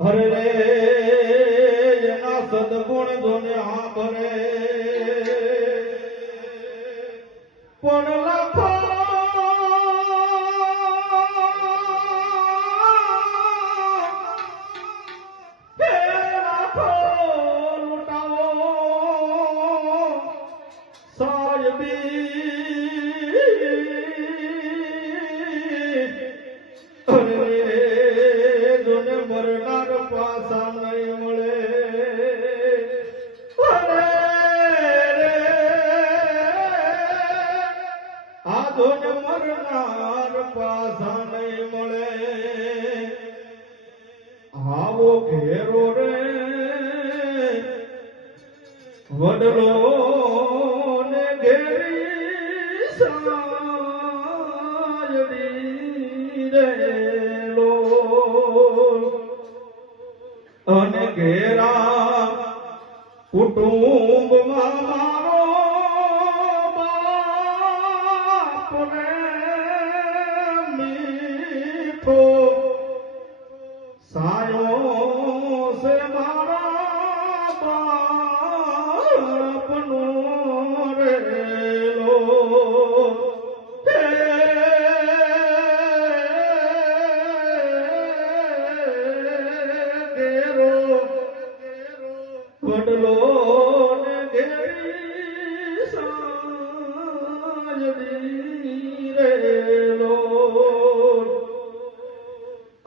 હરે રે એના સદગુણ જોને આંભરે પણ લાખો લૂંટાવો સાહેબી મરનાર પાછા નહીં મળે આજો મરનાર પાછા નહીં મળે આવો ઘેરો રે વડલો ને ઘેરી સાયડી રે અને ઘેરા કુટુંબમાં મારો બાપ રે મીઠો સાયો છે મારા બાપનો રેલો વડલો ને ઘેરી સાયડી રેલો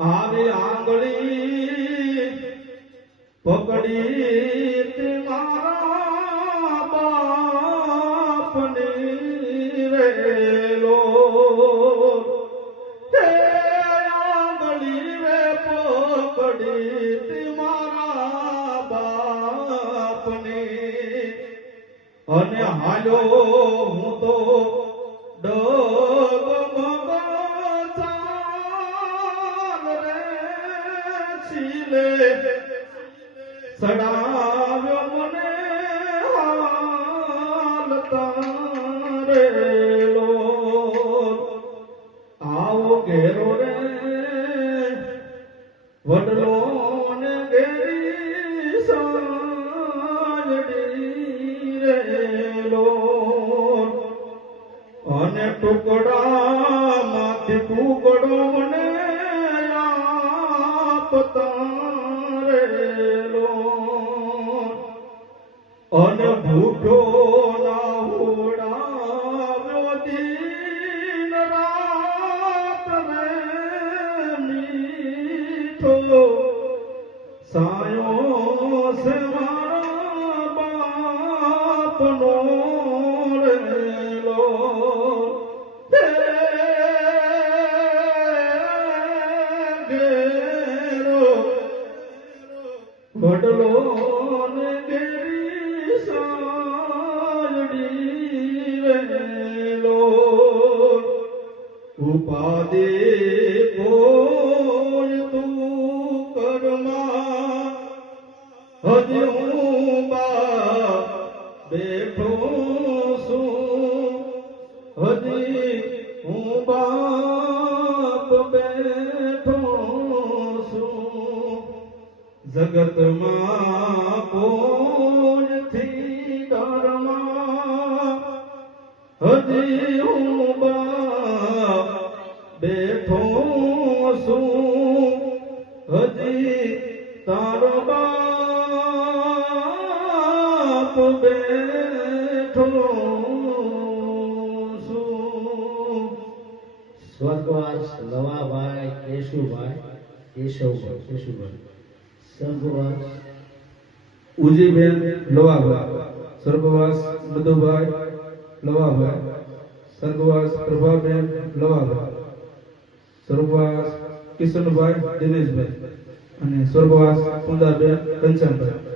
આવે આંગળી પકડી તે મારા બાપની રેલો તે આંગળી રે પકડી તે મારા બાપની અને હાલ્યો હું તો ડગમગ ચાલ રે છીલે સડાવ્યો મને હાલતા રેલો આવો ઘેરો રે વડલો ને ઘેરી સાયડી રેલો અને ટુકડા માંથી ટુકડો મને આપતા રેલો અને ભૂખો ના ઉડાવ્યો દિન રાત રે મીઠો સાયો છે મારા બાપનો રેલો વડલો ને ઘેરી સાયડી રેલો ઉપાદે કોઈ તું કરમાં હજી હું બા બેઠો છું હજી હું બાપ બેઠો છું જગતમાં કોઈથી ડરમાં હજી હું બાપ બેઠો છું હજી તારો બાપ બેઠો છું સ્વર્ગવાસ લવાભાઈ કેશવભાઈ સ્વર્ગવાસ ઉજીબેન લવાભાઈ સ્વર્ગવાસ મધુભાઈ લવાભાઈ સ્વર્ગવાસ પ્રભાબેન લવાભાઈ સ્વર્ગવાસ કિશનભાઈ દિનેશભાઈ અને સ્વર્ગવાસ કુંદાબેન કંચનભાઈ